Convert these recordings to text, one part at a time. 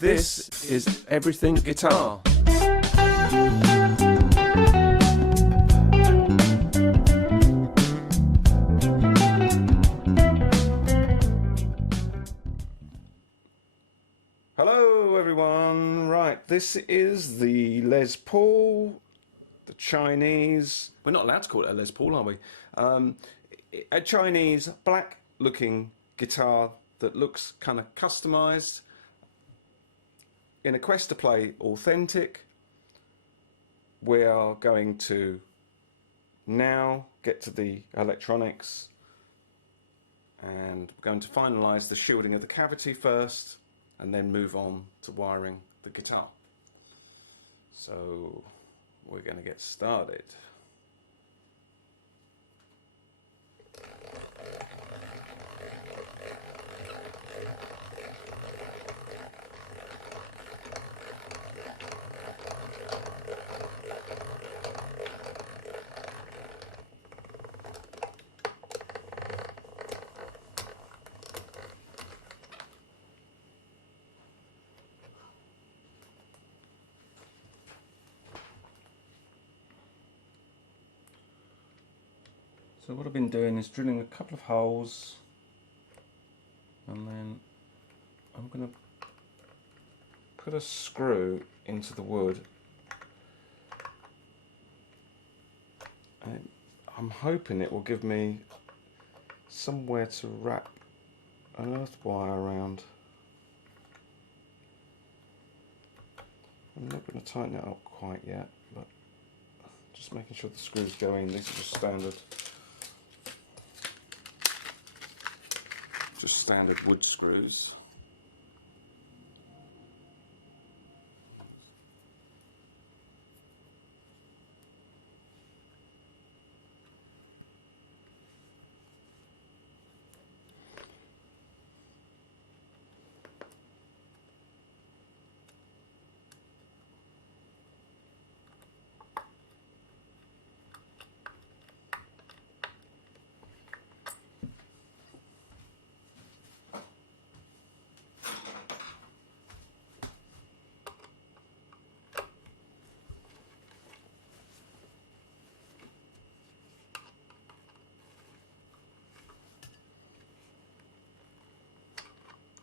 This is Everything Guitar. Hello everyone, right, this is the Les Paul, the Chinese, we're not allowed to call it a Les Paul, are we? A Chinese black looking guitar that looks kind of customised. In a quest to play authentic, we are going to now get to the electronics, and we're going to finalise the shielding of the cavity first and then move on to wiring the guitar. So we're going to get started. So what I've been doing is drilling a couple of holes, and then I'm going to put a screw into the wood, and I'm hoping it will give me somewhere to wrap an earth wire around. I'm not going to tighten it up quite yet, but just making sure the screws go in. These are just standard wood screws.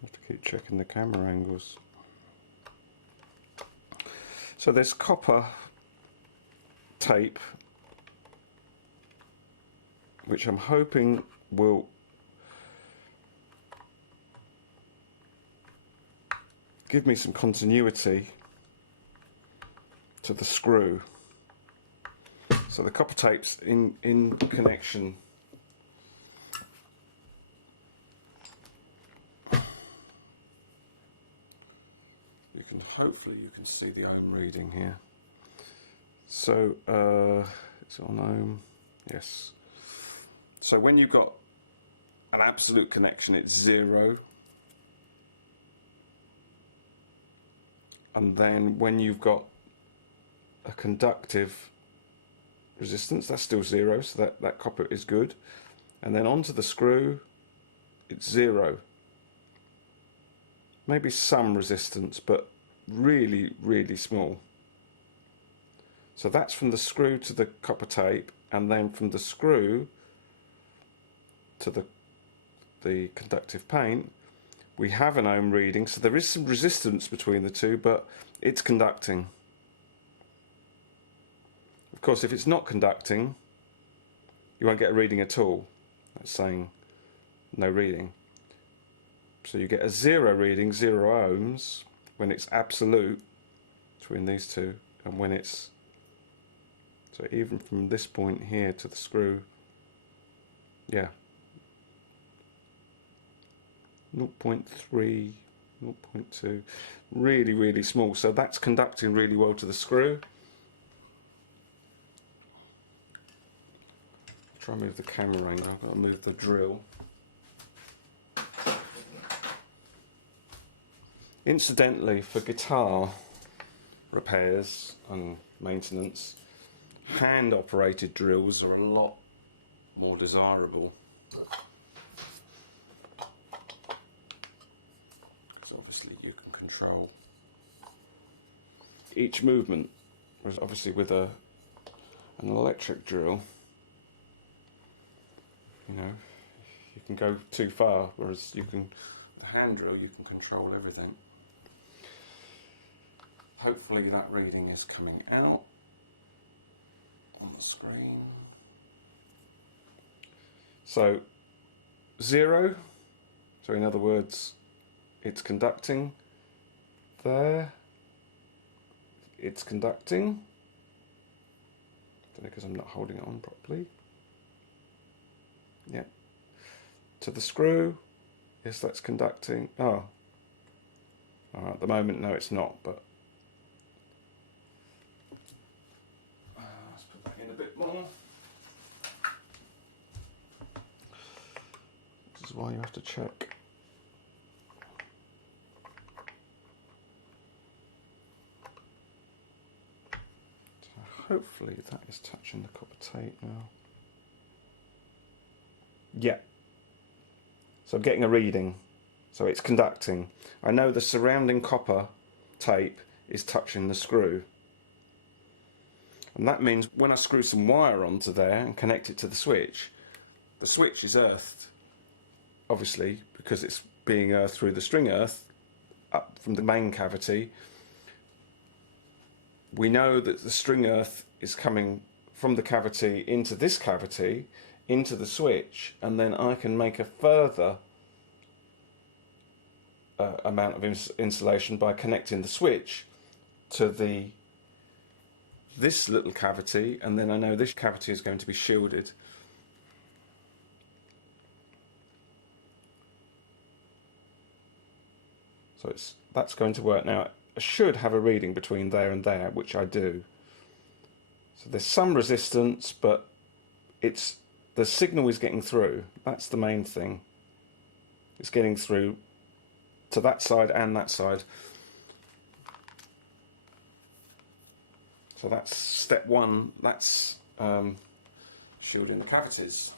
Have to keep checking the camera angles. So there's copper tape, which I'm hoping will give me some continuity to the screw. So the copper tape's in connection. Hopefully you can see the ohm reading here. So it's on ohm, yes. So when you've got an absolute connection, it's 0, and then when you've got a conductive resistance, that's still 0, so that copper is good, and then onto the screw it's 0. Maybe some resistance, but really small. So that's from the screw to the copper tape, and then from the screw to the conductive paint we have an ohm reading, so there is some resistance between the two, but it's conducting. Of course, if it's not conducting, you won't get a reading at all. That's saying no reading. So you get a 0 reading, 0 ohms, when it's absolute between these two, and when it's, so even from this point here to the screw, yeah, 0.3, 0.2, really small. So that's conducting really well to the screw. Try and move the camera angle, I've got to move the drill. Incidentally, for guitar repairs and maintenance, hand operated drills are a lot more desirable. Because obviously you can control each movement. Whereas obviously with an electric drill, you know, you can go too far, whereas you can, the hand drill, you can control everything. Hopefully that reading is coming out on the screen. So 0, so in other words, it's conducting. There, it's conducting. Don't know, because I'm not holding it on properly. Yeah. To the screw, yes, that's conducting. Oh, at the moment, no, it's not, but let's put that in a bit more. This is why you have to check. So hopefully that is touching the copper tape now. Yeah. So I'm getting a reading. So it's conducting. I know the surrounding copper tape is touching the screw. And that means when I screw some wire onto there and connect it to the switch is earthed, obviously, because it's being earthed through the string earth up from the main cavity. We know that the string earth is coming from the cavity into this cavity, into the switch, and then I can make a further amount of insulation by connecting the switch to this little cavity, and then I know this cavity is going to be shielded. So that's going to work. Now I should have a reading between there and there, which I do. So there's some resistance, but the signal is getting through. That's the main thing. It's getting through to that side and that side. So that's step one. That's shielding the cavities.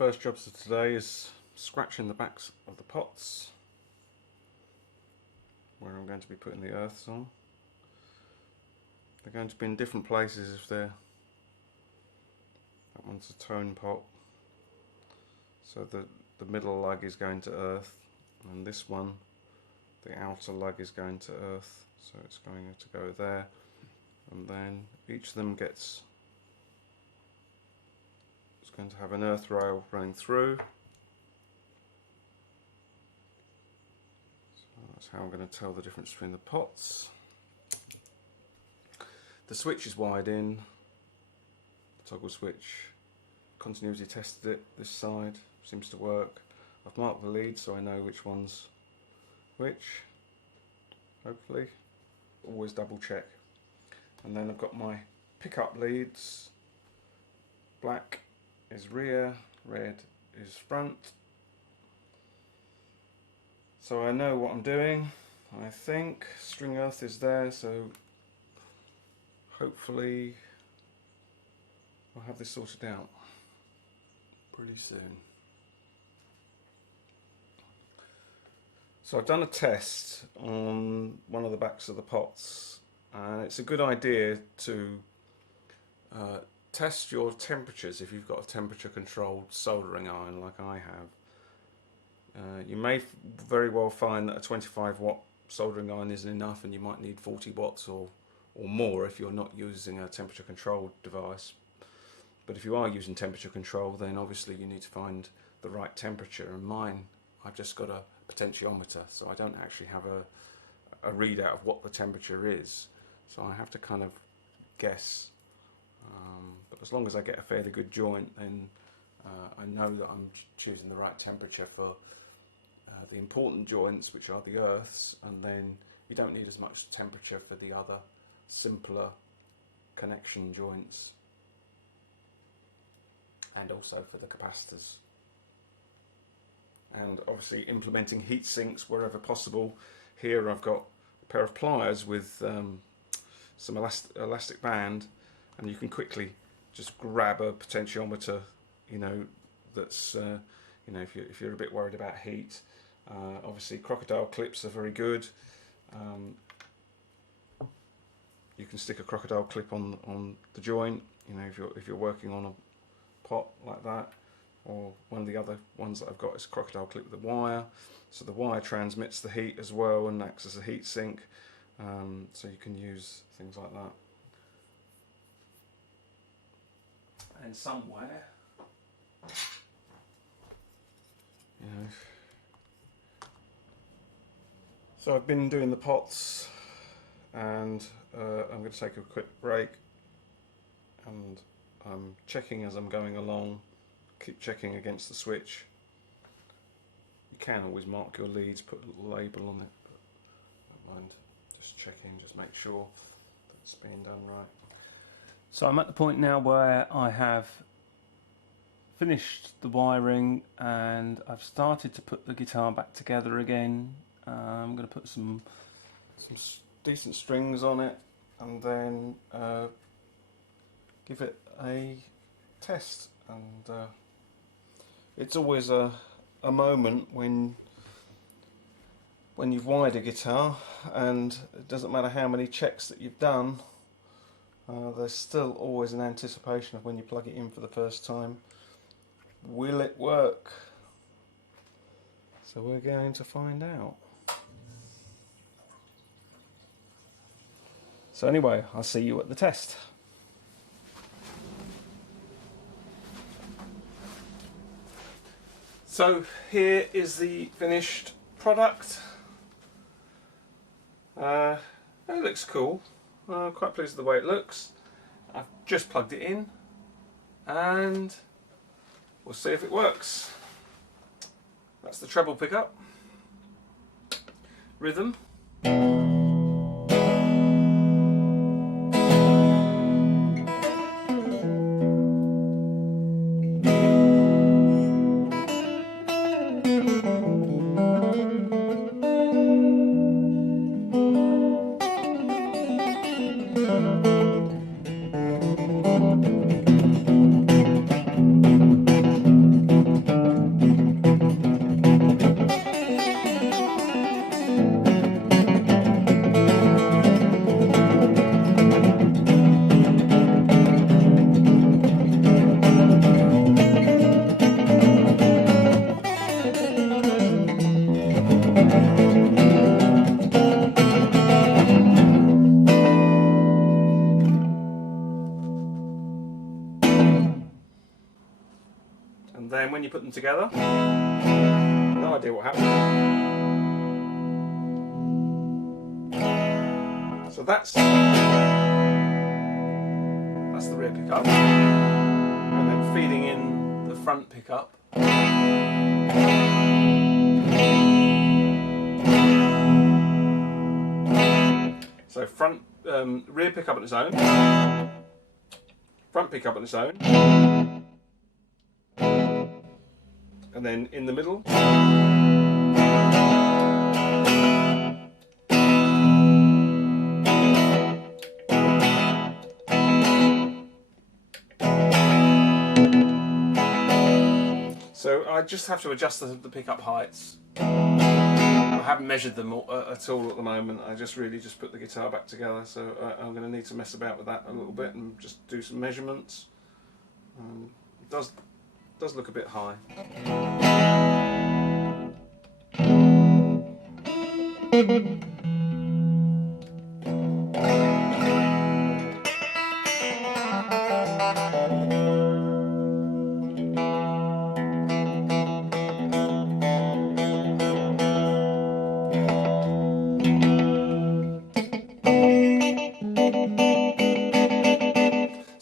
first jobs of today is scratching the backs of the pots where I'm going to be putting the earths on. They're going to be in different places if they're... That one's a tone pot, so the middle lug is going to earth, and this one, the outer lug is going to earth, so it's going to go there, and then each of them gets... It's going to have an earth rail running through. So that's how I'm going to tell the difference between the pots. The switch is wired in, the toggle switch. Continuity tested it, this side seems to work. I've marked the leads so I know which one's which, hopefully. Always double check. And then I've got my pickup leads. Black is rear, red is front. So I know what I'm doing, I think. String earth is there, so hopefully I'll have this sorted out pretty soon. So I've done a test on one of the backs of the pots, and it's a good idea to test your temperatures if you've got a temperature controlled soldering iron like I have. You may very well find that a 25 watt soldering iron isn't enough and you might need 40 watts or more if you're not using a temperature controlled device. But if you are using temperature control, then obviously you need to find the right temperature, and mine, I've just got a potentiometer, so I don't actually have a readout of what the temperature is, so I have to kind of guess. But as long as I get a fairly good joint, then I know that I'm choosing the right temperature for the important joints, which are the earths, and then you don't need as much temperature for the other simpler connection joints, and also for the capacitors. And obviously implementing heat sinks wherever possible. Here I've got a pair of pliers with some elastic band, and you can quickly just grab a potentiometer, you know, that's you know, if you're a bit worried about heat. Obviously crocodile clips are very good. You can stick a crocodile clip on the joint, you know, if you're working on a pot like that, or one of the other ones that I've got is a crocodile clip with a wire, so the wire transmits the heat as well and acts as a heat sink, so you can use things like that. And somewhere, you know, so I've been doing the pots, and I'm going to take a quick break, and I'm checking as I'm going along. Keep checking against the switch. You can always mark your leads, put a little label on it, but don't mind just checking, just make sure that it's being done right. So I'm at the point now where I have finished the wiring and I've started to put the guitar back together again. I'm going to put some decent strings on it, and then give it a test. And it's always a moment when you've wired a guitar, and it doesn't matter how many checks that you've done, there's still always an anticipation of when you plug it in for the first time. Will it work? So we're going to find out. So anyway, I'll see you at the test. So here is the finished product. It looks cool. I'm quite pleased with the way it looks. I've just plugged it in and we'll see if it works. That's the treble pickup. Rhythm. when you put them together, no idea what happens. So that's the rear pickup, and then feeding in the front pickup. So rear pickup on its own, front pickup on its own, and then in the middle, so I just have to adjust the pickup heights. I haven't measured them at all at the moment. I just really put the guitar back together, so I'm going to need to mess about with that a little bit and just do some measurements. It does look a bit high.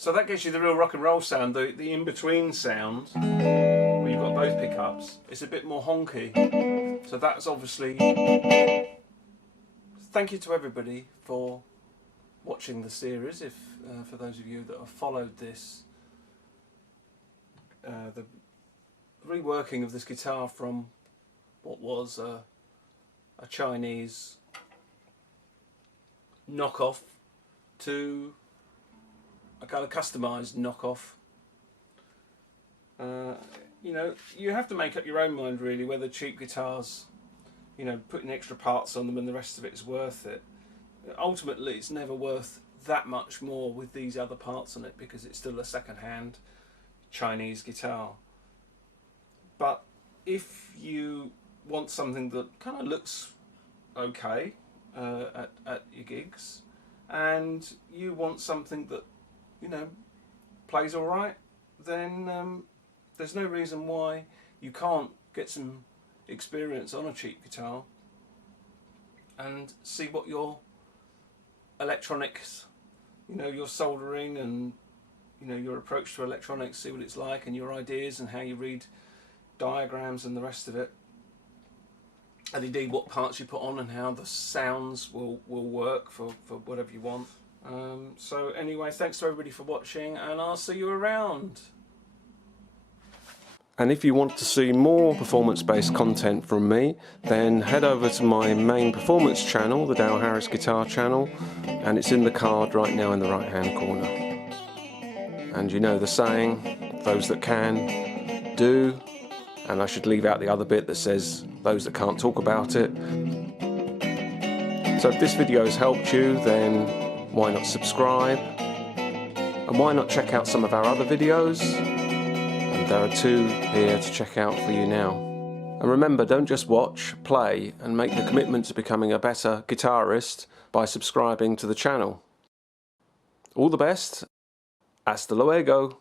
So that gives you the real rock and roll sound, the in-between sound, where you've got both pickups. It's a bit more honky. So that's obviously... Thank you to everybody for watching the series. For those of you that have followed this, the reworking of this guitar from what was a Chinese knockoff to a kind of customised knockoff. You know, you have to make up your own mind really whether cheap guitars, you know, putting extra parts on them and the rest of it is worth it. Ultimately it's never worth that much more with these other parts on it because it's still a second-hand Chinese guitar. But if you want something that kind of looks okay at your gigs, and you want something that, you know, plays alright, then there's no reason why you can't get some experience on a cheap guitar and see what your electronics, you know, your soldering and, you know, your approach to electronics, see what it's like, and your ideas and how you read diagrams and the rest of it, and indeed what parts you put on and how the sounds will work for whatever you want. So anyway, thanks to everybody for watching, and I'll see you around. And if you want to see more performance-based content from me, then head over to my main performance channel, the Dale Harris Guitar channel, and it's in the card right now in the right-hand corner. And you know the saying, those that can, do, and I should leave out the other bit that says, those that can't talk about it. So if this video has helped you, then why not subscribe? And why not check out some of our other videos? There are 2 here to check out for you now. And remember, don't just watch, play, and make the commitment to becoming a better guitarist by subscribing to the channel. All the best. Hasta luego.